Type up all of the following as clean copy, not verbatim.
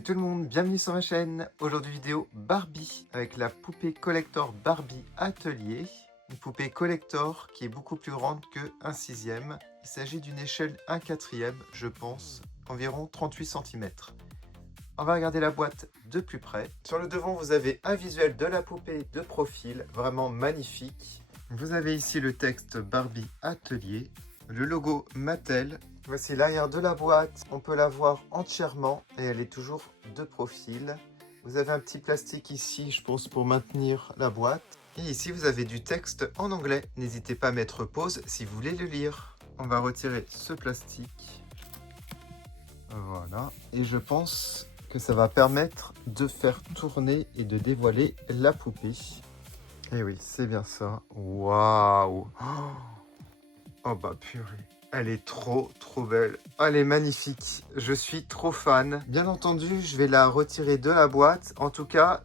Salut tout le monde, bienvenue sur ma chaîne. Aujourd'hui vidéo Barbie avec la poupée collector Barbie Atelier. Une poupée collector qui est beaucoup plus grande que 1/6. Il s'agit d'une échelle 1/4, je pense, environ 38 cm. On va regarder la boîte de plus près. Sur le devant, vous avez un visuel de la poupée de profil, vraiment magnifique. Vous avez ici le texte Barbie Atelier, le logo Mattel. Voici l'arrière de la boîte, on peut la voir entièrement et elle est toujours de profil. Vous avez un petit plastique ici, je pense, pour maintenir la boîte. Et ici, vous avez du texte en anglais. N'hésitez pas à mettre pause si vous voulez le lire. On va retirer ce plastique. Voilà. Et je pense que ça va permettre de faire tourner et de dévoiler la poupée. Et oui, c'est bien ça. Waouh! Oh bah purée. Elle est trop belle. Elle est magnifique. Je suis trop fan. Bien entendu, je vais la retirer de la boîte. En tout cas,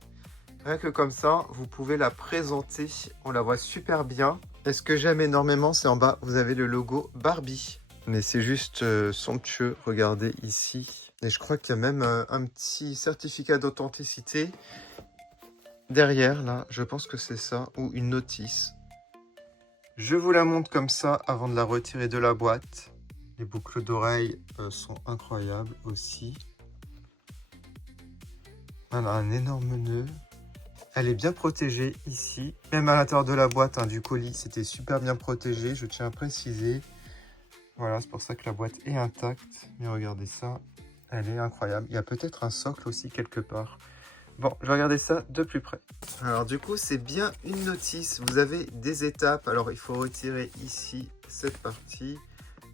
rien que comme ça, vous pouvez la présenter. On la voit super bien. Et ce que j'aime énormément, c'est en bas, vous avez le logo Barbie. Mais c'est juste somptueux. Regardez ici. Et je crois qu'il y a même un petit certificat d'authenticité derrière, là. Je pense que c'est ça. Ou une notice. Je vous la montre comme ça avant de la retirer de la boîte. Les boucles d'oreilles sont incroyables aussi. Elle a un énorme nœud. Elle est bien protégée ici. Même à l'intérieur de la boîte du colis, c'était super bien protégé. Je tiens à préciser. Voilà, c'est pour ça que la boîte est intacte. Mais regardez ça, elle est incroyable. Il y a peut-être un socle aussi quelque part. Bon, je vais regarder ça de plus près. Alors du coup, c'est bien une notice. Vous avez des étapes. Alors, il faut retirer ici cette partie.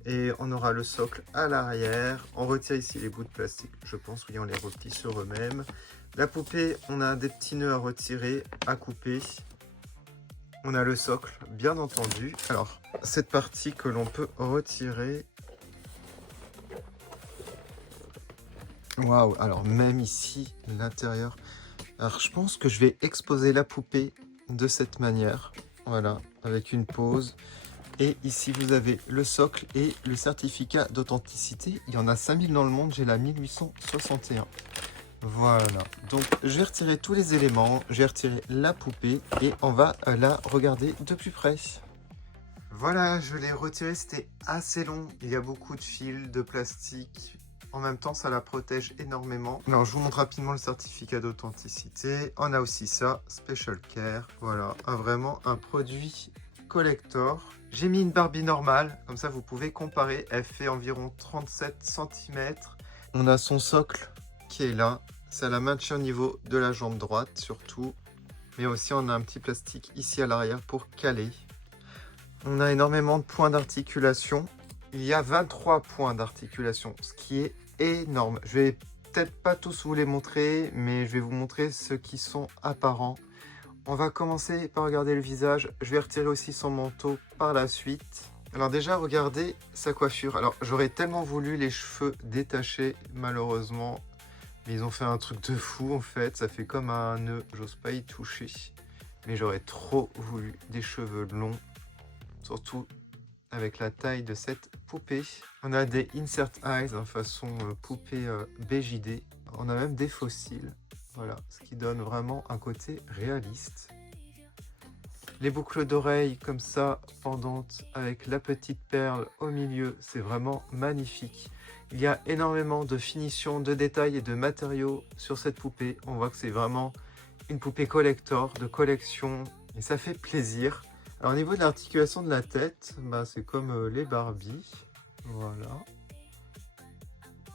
Et on aura le socle à l'arrière. On retire ici les bouts de plastique, je pense. Oui, on les replie sur eux-mêmes. La poupée, on a des petits nœuds à retirer, à couper. On a le socle, bien entendu. Alors, cette partie que l'on peut retirer... Waouh, alors même ici, l'intérieur... Alors, je pense que je vais exposer la poupée de cette manière. Voilà, avec une pause. Et ici, vous avez le socle et le certificat d'authenticité. Il y en a 5000 dans le monde, j'ai la 1861. Voilà, donc je vais retirer tous les éléments, je vais retirer la poupée et on va la regarder de plus près. Voilà, je l'ai retiré, c'était assez long. Il y a beaucoup de fils, de plastique. En même temps, ça la protège énormément. Alors, je vous montre rapidement le certificat d'authenticité. On a aussi ça, Special Care. Voilà, vraiment un produit collector. J'ai mis une Barbie normale, comme ça vous pouvez comparer. Elle fait environ 37 cm. On a son socle qui est là. Ça la maintient au niveau de la jambe droite surtout. Mais aussi on a un petit plastique ici à l'arrière pour caler. On a énormément de points d'articulation. Il y a 23 points d'articulation, ce qui est énorme. Je vais peut-être pas tous vous les montrer, mais je vais vous montrer ceux qui sont apparents. On va commencer par regarder le visage. Je vais retirer aussi son manteau par la suite. Alors déjà, regardez sa coiffure. Alors, j'aurais tellement voulu les cheveux détachés, malheureusement. Mais ils ont fait un truc de fou, en fait. Ça fait comme un nœud. J'ose pas y toucher. Mais j'aurais trop voulu des cheveux longs. Surtout avec la taille de cette poupée. On a des insert eyes en façon poupée BJD. On a même des fossiles. Voilà, ce qui donne vraiment un côté réaliste. Les boucles d'oreilles comme ça, pendantes, avec la petite perle au milieu, c'est vraiment magnifique. Il y a énormément de finitions, de détails et de matériaux sur cette poupée. On voit que c'est vraiment une poupée collector, de collection, et ça fait plaisir. Alors au niveau de l'articulation de la tête, c'est comme les Barbie. Voilà.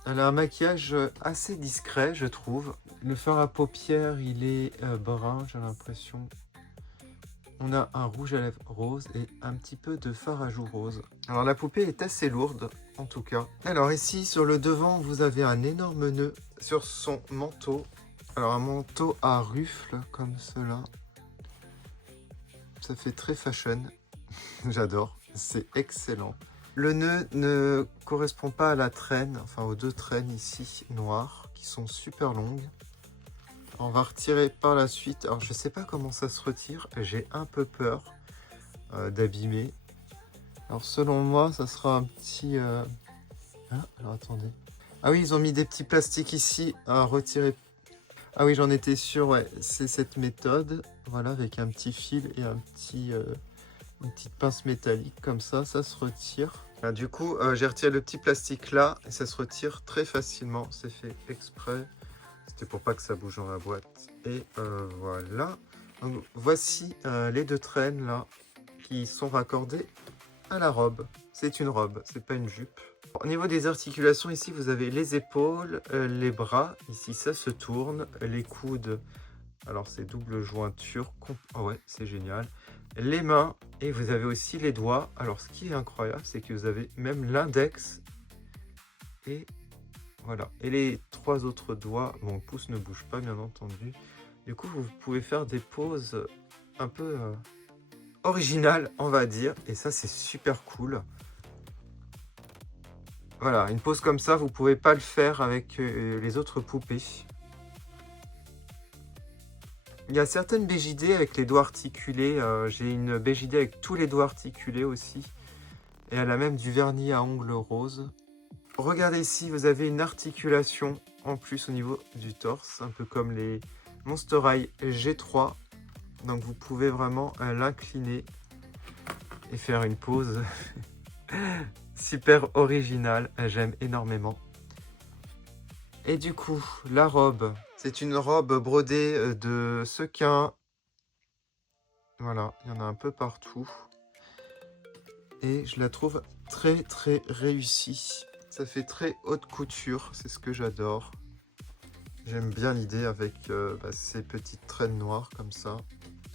Elle a un maquillage assez discret, je trouve. Le fard à paupières, il est brun, j'ai l'impression. On a un rouge à lèvres rose et un petit peu de fard à joues rose. Alors la poupée est assez lourde, en tout cas. Alors ici, sur le devant, vous avez un énorme nœud sur son manteau. Alors un manteau à rufles, comme cela. Ça fait très fashion. J'adore, c'est excellent. Le nœud ne correspond pas à la traîne, enfin aux deux traînes ici, noires, qui sont super longues. On va retirer par la suite. Alors je sais pas comment ça se retire, j'ai un peu peur d'abîmer. Alors selon moi, ça sera un petit... Ah, alors attendez. Ah oui, ils ont mis des petits plastiques ici à retirer. Ah oui, j'en étais sûr, ouais. C'est cette méthode. Voilà, avec un petit fil et une petite pince métallique comme ça se retire. Ah, du coup, j'ai retiré le petit plastique là et ça se retire très facilement. C'est fait exprès. C'était pour pas que ça bouge dans la boîte. Et voilà. Donc, voici les deux traînes là qui sont raccordées à la robe. C'est une robe, c'est pas une jupe. Au niveau des articulations, ici vous avez les épaules, les bras. Ici ça se tourne. Les coudes, alors c'est double jointure. Oh ouais, c'est génial. Les mains et vous avez aussi les doigts. Alors ce qui est incroyable, c'est que vous avez même l'index et voilà. Et les 3 autres doigts, bon, le pouce ne bouge pas bien entendu. Du coup, vous pouvez faire des poses un peu originales, on va dire. Et ça, c'est super cool. Voilà, une pose comme ça, vous pouvez pas le faire avec les autres poupées. Il y a certaines BJD avec les doigts articulés. J'ai une BJD avec tous les doigts articulés aussi. Et elle a même du vernis à ongles rose. Regardez ici, vous avez une articulation en plus au niveau du torse, un peu comme les Monster High G3. Donc vous pouvez vraiment l'incliner et faire une pose super originale. J'aime énormément. Et du coup, la robe, c'est une robe brodée de sequins. Voilà, il y en a un peu partout. Et je la trouve très très réussie. Ça fait très haute couture, c'est ce que j'adore. J'aime bien l'idée avec ces petites traînes noires comme ça.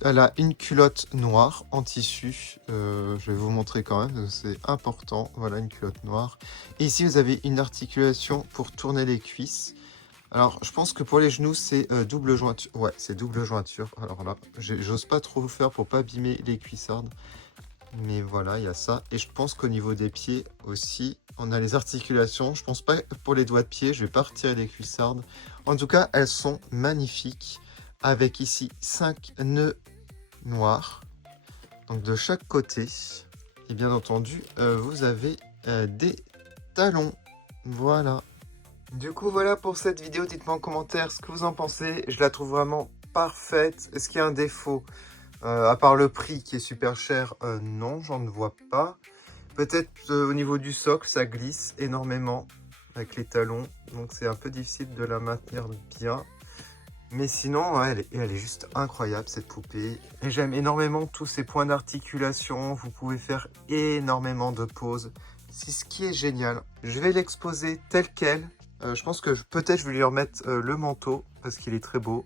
Elle a une culotte noire en tissu. Je vais vous montrer quand même, c'est important. Voilà, une culotte noire. Et ici, vous avez une articulation pour tourner les cuisses. Alors, je pense que pour les genoux, c'est double jointure. Ouais, c'est double jointure. Alors là, j'ose pas trop faire pour pas abîmer les cuissardes. Mais voilà, il y a ça. Et je pense qu'au niveau des pieds aussi, on a les articulations. Je pense pas pour les doigts de pied, je vais pas retirer les cuissardes. En tout cas, elles sont magnifiques. Avec ici 5 nœuds noirs. Donc de chaque côté. Et bien entendu, vous avez des talons. Voilà. Du coup, voilà pour cette vidéo. Dites-moi en commentaire ce que vous en pensez. Je la trouve vraiment parfaite. Est-ce qu'il y a un défaut ? À part le prix qui est super cher, non, j'en ne vois pas. Peut-être au niveau du socle, ça glisse énormément avec les talons. Donc c'est un peu difficile de la maintenir bien. Mais sinon, ouais, elle est juste incroyable cette poupée. Et j'aime énormément tous ces points d'articulation. Vous pouvez faire énormément de poses. C'est ce qui est génial. Je vais l'exposer tel quel. Je pense que peut-être je vais lui remettre le manteau parce qu'il est très beau.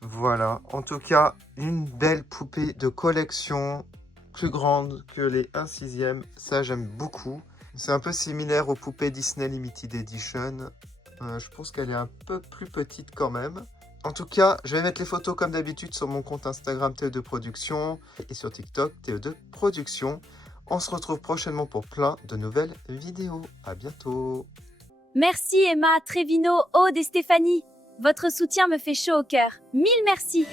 Voilà, en tout cas, une belle poupée de collection, plus grande que les 1/6. Ça, j'aime beaucoup. C'est un peu similaire aux poupées Disney Limited Edition. Je pense qu'elle est un peu plus petite quand même. En tout cas, je vais mettre les photos comme d'habitude sur mon compte Instagram TE2 Production et sur TikTok TE2 Production. On se retrouve prochainement pour plein de nouvelles vidéos. À bientôt. Merci Emma, Trevino, Aude et Stéphanie. Votre soutien me fait chaud au cœur. 1000 merci.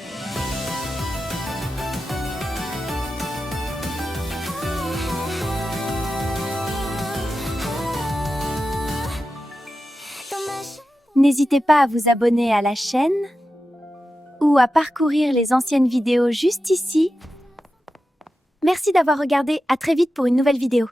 N'hésitez pas à vous abonner à la chaîne ou à parcourir les anciennes vidéos juste ici. Merci d'avoir regardé, à très vite pour une nouvelle vidéo.